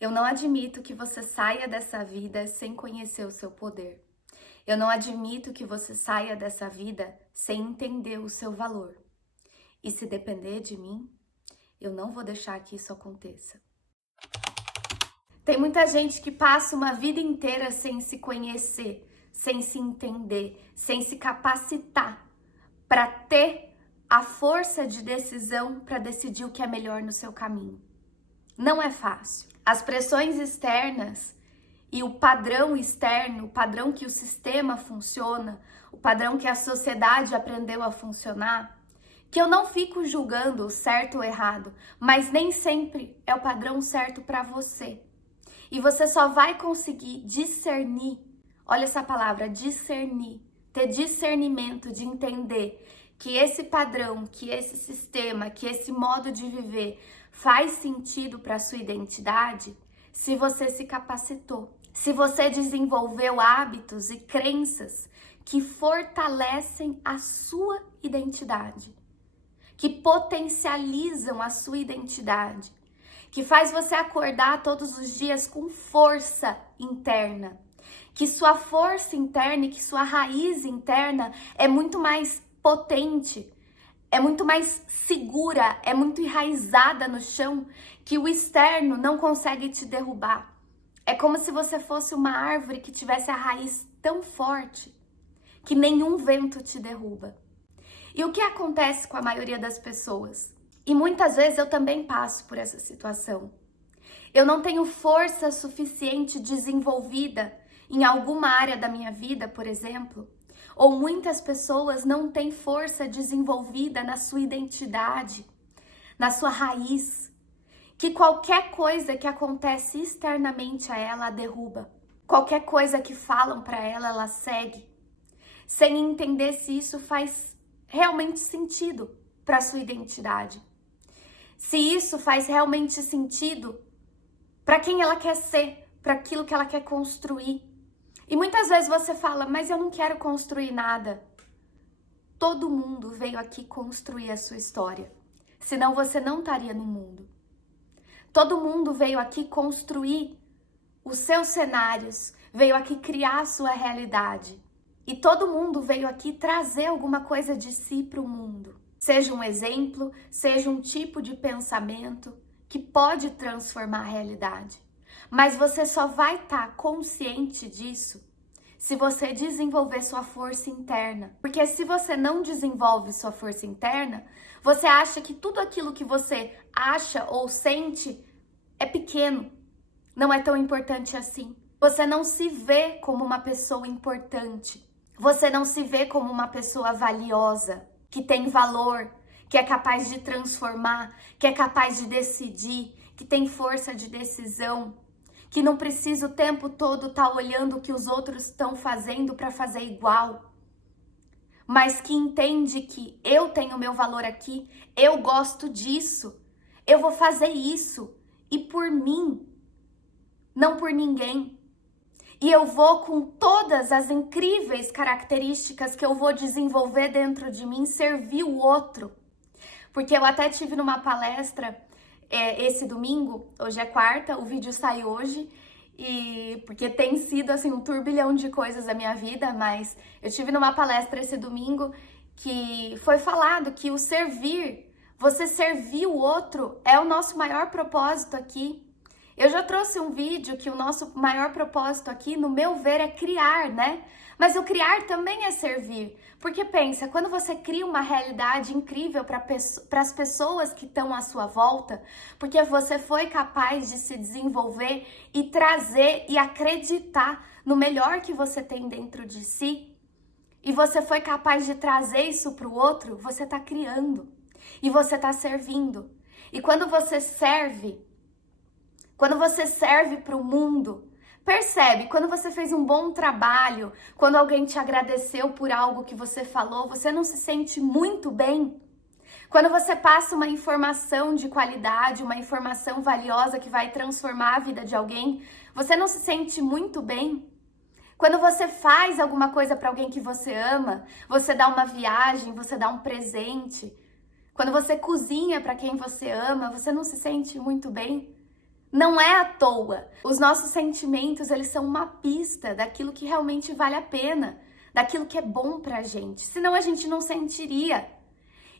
Eu não admito que você saia dessa vida sem conhecer o seu poder. Eu não admito que você saia dessa vida sem entender o seu valor. E se depender de mim, eu não vou deixar que isso aconteça. Tem muita gente que passa uma vida inteira sem se conhecer, sem se entender, sem se capacitar para ter a força de decisão para decidir o que é melhor no seu caminho. Não é fácil. As pressões externas e o padrão externo, o padrão que o sistema funciona, o padrão que a sociedade aprendeu a funcionar, que eu não fico julgando o certo ou errado, mas nem sempre é o padrão certo para você. E você só vai conseguir discernir, olha essa palavra, discernir, ter discernimento de entender que esse padrão, que esse sistema, que esse modo de viver faz sentido para a sua identidade, se você se capacitou, se você desenvolveu hábitos e crenças que fortalecem a sua identidade, que potencializam a sua identidade, que faz você acordar todos os dias com força interna, que sua força interna e que sua raiz interna é muito mais potente, é muito mais segura, é muito enraizada no chão, que o externo não consegue te derrubar. É como se você fosse uma árvore que tivesse a raiz tão forte que nenhum vento te derruba. E o que acontece com a maioria das pessoas? E muitas vezes eu também passo por essa situação. Eu não tenho força suficiente desenvolvida em alguma área da minha vida, por exemplo, ou muitas pessoas não têm força desenvolvida na sua identidade, na sua raiz, que qualquer coisa que acontece externamente a ela a derruba. Qualquer coisa que falam para ela, ela segue, sem entender se isso faz realmente sentido para a sua identidade. Se isso faz realmente sentido para quem ela quer ser, para aquilo que ela quer construir. E muitas vezes você fala, mas eu não quero construir nada. Todo mundo veio aqui construir a sua história, senão você não estaria no mundo. Todo mundo veio aqui construir os seus cenários, veio aqui criar a sua realidade. E todo mundo veio aqui trazer alguma coisa de si para o mundo. Seja um exemplo, seja um tipo de pensamento que pode transformar a realidade. Mas você só vai estar consciente disso se você desenvolver sua força interna. Porque se você não desenvolve sua força interna, você acha que tudo aquilo que você acha ou sente é pequeno, não é tão importante assim. Você não se vê como uma pessoa importante. Você não se vê como uma pessoa valiosa, que tem valor, que é capaz de transformar, que é capaz de decidir, que tem força de decisão, que não precisa o tempo todo estar olhando o que os outros estão fazendo para fazer igual, mas que entende que eu tenho meu valor aqui, eu gosto disso, eu vou fazer isso, e por mim, não por ninguém. E eu vou, com todas as incríveis características que eu vou desenvolver dentro de mim, servir o outro. Porque eu até tive numa palestra esse domingo, hoje é quarta, o vídeo sai hoje, e porque tem sido assim um turbilhão de coisas da minha vida, mas eu tive numa palestra esse domingo que foi falado que o servir, você servir o outro, é o nosso maior propósito aqui. Eu já trouxe um vídeo que o nosso maior propósito aqui, no meu ver, é criar, né? Mas o criar também é servir. Porque pensa, quando você cria uma realidade incrível para as pessoas que estão à sua volta, porque você foi capaz de se desenvolver e trazer e acreditar no melhor que você tem dentro de si, e você foi capaz de trazer isso para o outro, você está criando. E você está servindo. E quando você serve para o mundo, percebe, quando você fez um bom trabalho, quando alguém te agradeceu por algo que você falou, você não se sente muito bem? Quando você passa uma informação de qualidade, uma informação valiosa que vai transformar a vida de alguém, você não se sente muito bem? Quando você faz alguma coisa para alguém que você ama, você dá uma viagem, você dá um presente. Quando você cozinha para quem você ama, você não se sente muito bem? Não é à toa. Os nossos sentimentos, eles são uma pista daquilo que realmente vale a pena, daquilo que é bom pra gente. Senão a gente não sentiria.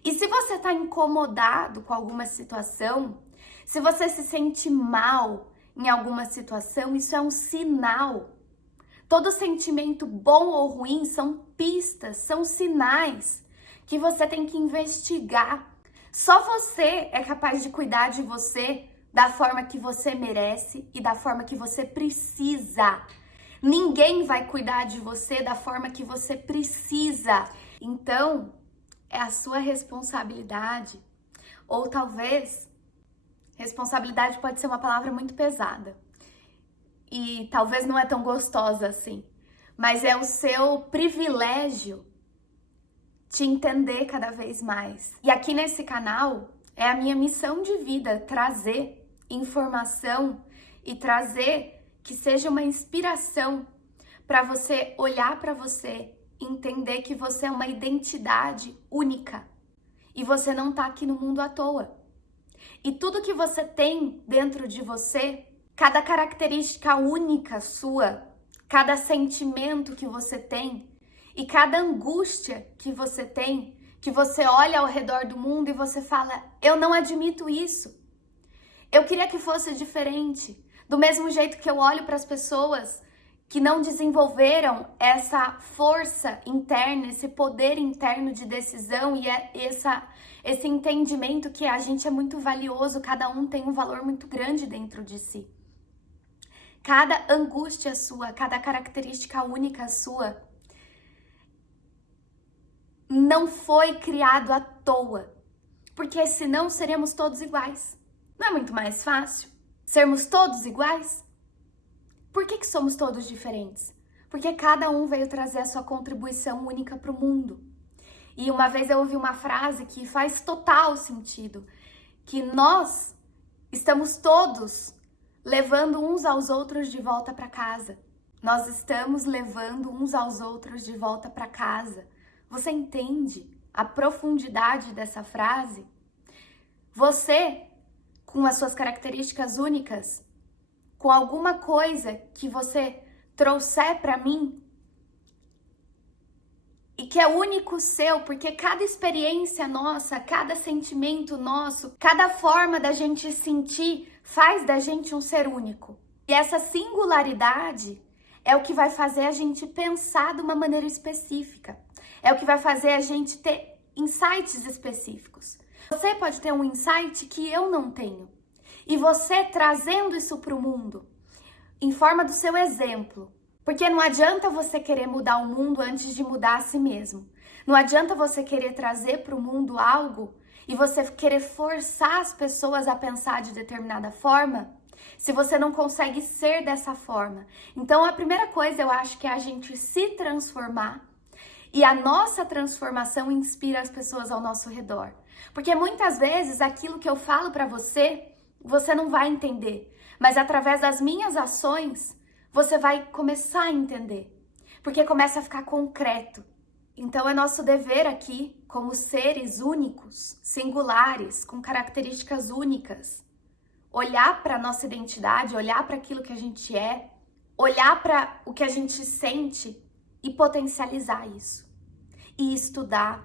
E se você tá incomodado com alguma situação, se você se sente mal em alguma situação, isso é um sinal. Todo sentimento bom ou ruim são pistas, são sinais que você tem que investigar. Só você é capaz de cuidar de você da forma que você merece e da forma que você precisa. Ninguém vai cuidar de você da forma que você precisa. Então, é a sua responsabilidade, ou talvez, responsabilidade pode ser uma palavra muito pesada. E talvez não é tão gostosa assim, mas é o seu privilégio te entender cada vez mais. E aqui nesse canal é a minha missão de vida trazer informação e trazer que seja uma inspiração para você olhar para você, entender que você é uma identidade única e você não tá aqui no mundo à toa. E tudo que você tem dentro de você, cada característica única sua, cada sentimento que você tem e cada angústia que você olha ao redor do mundo e você fala, eu não admito isso. Eu queria que fosse diferente. Do mesmo jeito que eu olho para as pessoas que não desenvolveram essa força interna, esse poder interno de decisão e esse entendimento que a gente é muito valioso, cada um tem um valor muito grande dentro de si. Cada angústia sua, cada característica única sua, não foi criado à toa, porque senão seríamos todos iguais. Não é muito mais fácil sermos todos iguais? Por que somos todos diferentes? Porque cada um veio trazer a sua contribuição única para o mundo. E uma vez eu ouvi uma frase que faz total sentido, que nós estamos todos levando uns aos outros de volta para casa. Nós estamos levando uns aos outros de volta para casa. Você entende a profundidade dessa frase? Você, com as suas características únicas, com alguma coisa que você trouxer para mim e que é único seu, porque cada experiência nossa, cada sentimento nosso, cada forma da gente sentir faz da gente um ser único. E essa singularidade é o que vai fazer a gente pensar de uma maneira específica. É o que vai fazer a gente ter insights específicos. Você pode ter um insight que eu não tenho. E você trazendo isso para o mundo, em forma do seu exemplo. Porque não adianta você querer mudar o mundo antes de mudar a si mesmo. Não adianta você querer trazer para o mundo algo e você querer forçar as pessoas a pensar de determinada forma, se você não consegue ser dessa forma. Então, a primeira coisa eu acho que é a gente se transformar e a nossa transformação inspira as pessoas ao nosso redor. Porque muitas vezes aquilo que eu falo para você, você não vai entender. Mas através das minhas ações, você vai começar a entender. Porque começa a ficar concreto. Então é nosso dever aqui, como seres únicos, singulares, com características únicas, olhar para a nossa identidade, olhar para aquilo que a gente é, olhar para o que a gente sente e potencializar isso. E estudar,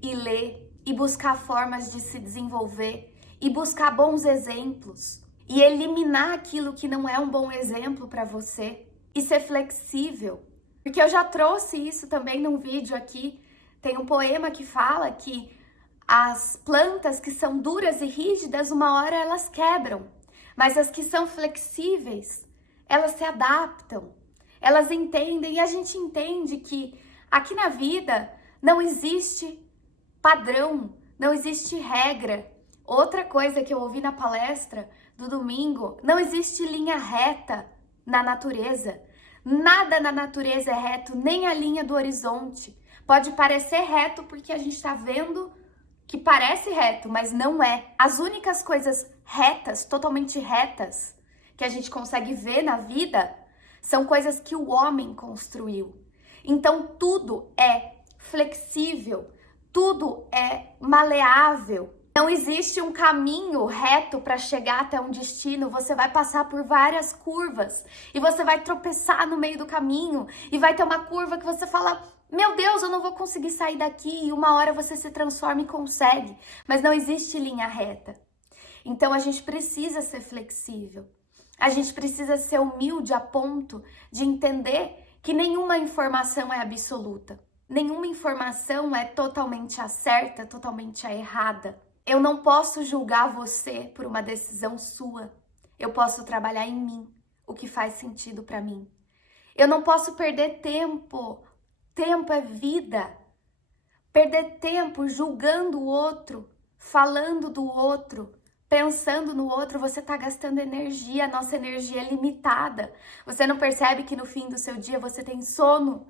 e ler, e buscar formas de se desenvolver, e buscar bons exemplos, e eliminar aquilo que não é um bom exemplo para você, e ser flexível. Porque eu já trouxe isso também num vídeo aqui, tem um poema que fala que as plantas que são duras e rígidas, uma hora elas quebram, mas as que são flexíveis, elas se adaptam, elas entendem, e a gente entende que aqui na vida não existe padrão, não existe regra. Outra coisa que eu ouvi na palestra do domingo, não existe linha reta na natureza. Nada na natureza é reto, nem a linha do horizonte. Pode parecer reto porque a gente está vendo que parece reto, mas não é. As únicas coisas retas, totalmente retas, que a gente consegue ver na vida, são coisas que o homem construiu. Então tudo é flexível, tudo é maleável. Não existe um caminho reto para chegar até um destino. Você vai passar por várias curvas e você vai tropeçar no meio do caminho e vai ter uma curva que você fala: meu Deus, eu não vou conseguir sair daqui. E uma hora você se transforma e consegue. Mas não existe linha reta. Então a gente precisa ser flexível. A gente precisa ser humilde a ponto de entender que nenhuma informação é absoluta. Nenhuma informação é totalmente a certa, totalmente a errada. Eu não posso julgar você por uma decisão sua. Eu posso trabalhar em mim, o que faz sentido para mim. Eu não posso perder tempo. Tempo é vida. Perder tempo julgando o outro, falando do outro, pensando no outro, você está gastando energia. A nossa energia é limitada. Você não percebe que no fim do seu dia você tem sono?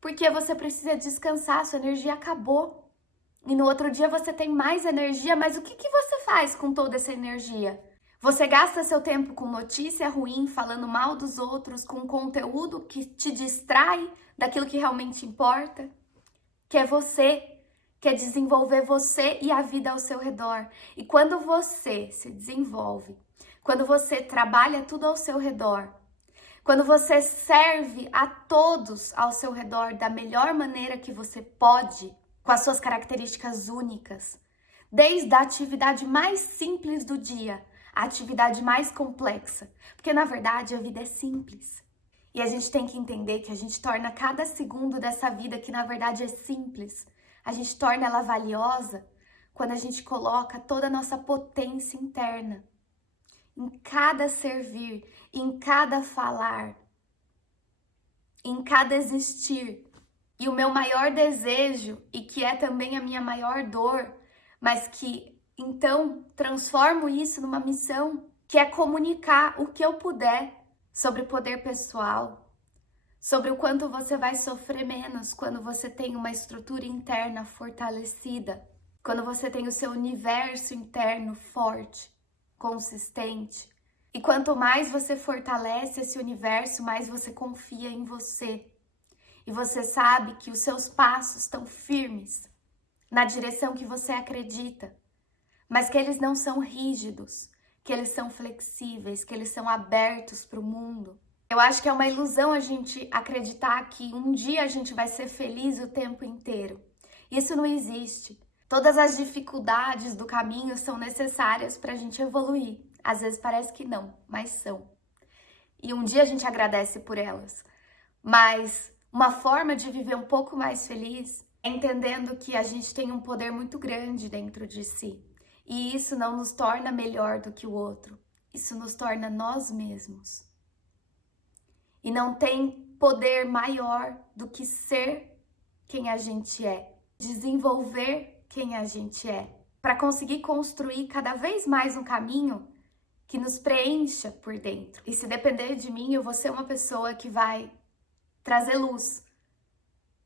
Porque você precisa descansar, sua energia acabou. E no outro dia você tem mais energia, mas o que você faz com toda essa energia? Você gasta seu tempo com notícia ruim, falando mal dos outros, com conteúdo que te distrai daquilo que realmente importa? Que é você, que é desenvolver você e a vida ao seu redor. E quando você se desenvolve, quando você trabalha tudo ao seu redor, quando você serve a todos ao seu redor da melhor maneira que você pode, com as suas características únicas, desde a atividade mais simples do dia à atividade mais complexa, porque na verdade a vida é simples. E a gente tem que entender que a gente torna cada segundo dessa vida, que na verdade é simples, a gente torna ela valiosa quando a gente coloca toda a nossa potência interna em cada servir, em cada falar, em cada existir. E o meu maior desejo, e que é também a minha maior dor, mas que então transformo isso numa missão, que é comunicar o que eu puder sobre o poder pessoal, sobre o quanto você vai sofrer menos quando você tem uma estrutura interna fortalecida, quando você tem o seu universo interno forte, consistente. E quanto mais você fortalece esse universo, mais você confia em você. E você sabe que os seus passos estão firmes na direção que você acredita, mas que eles não são rígidos, que eles são flexíveis, que eles são abertos para o mundo. Eu acho que é uma ilusão a gente acreditar que um dia a gente vai ser feliz o tempo inteiro. Isso não existe. Todas as dificuldades do caminho são necessárias para a gente evoluir. Às vezes parece que não, mas são. E um dia a gente agradece por elas. Mas uma forma de viver um pouco mais feliz é entendendo que a gente tem um poder muito grande dentro de si. E isso não nos torna melhor do que o outro. Isso nos torna nós mesmos. E não tem poder maior do que ser quem a gente é. Desenvolver quem a gente é. Para conseguir construir cada vez mais um caminho que nos preencha por dentro. E se depender de mim, eu vou ser uma pessoa que vai trazer luz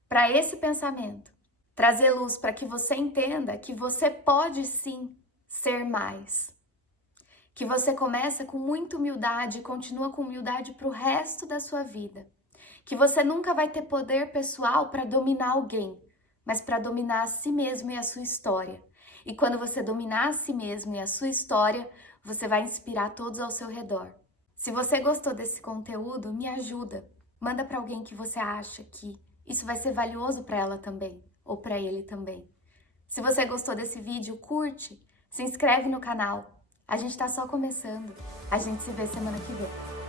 para esse pensamento, trazer luz para que você entenda que você pode sim ser mais, que você começa com muita humildade e continua com humildade para o resto da sua vida, que você nunca vai ter poder pessoal para dominar alguém, mas para dominar a si mesmo e a sua história. E quando você dominar a si mesmo e a sua história, você vai inspirar todos ao seu redor. Se você gostou desse conteúdo, me ajuda. Manda para alguém que você acha que isso vai ser valioso para ela também, ou para ele também. Se você gostou desse vídeo, curte, se inscreve no canal. A gente tá só começando. A gente se vê semana que vem.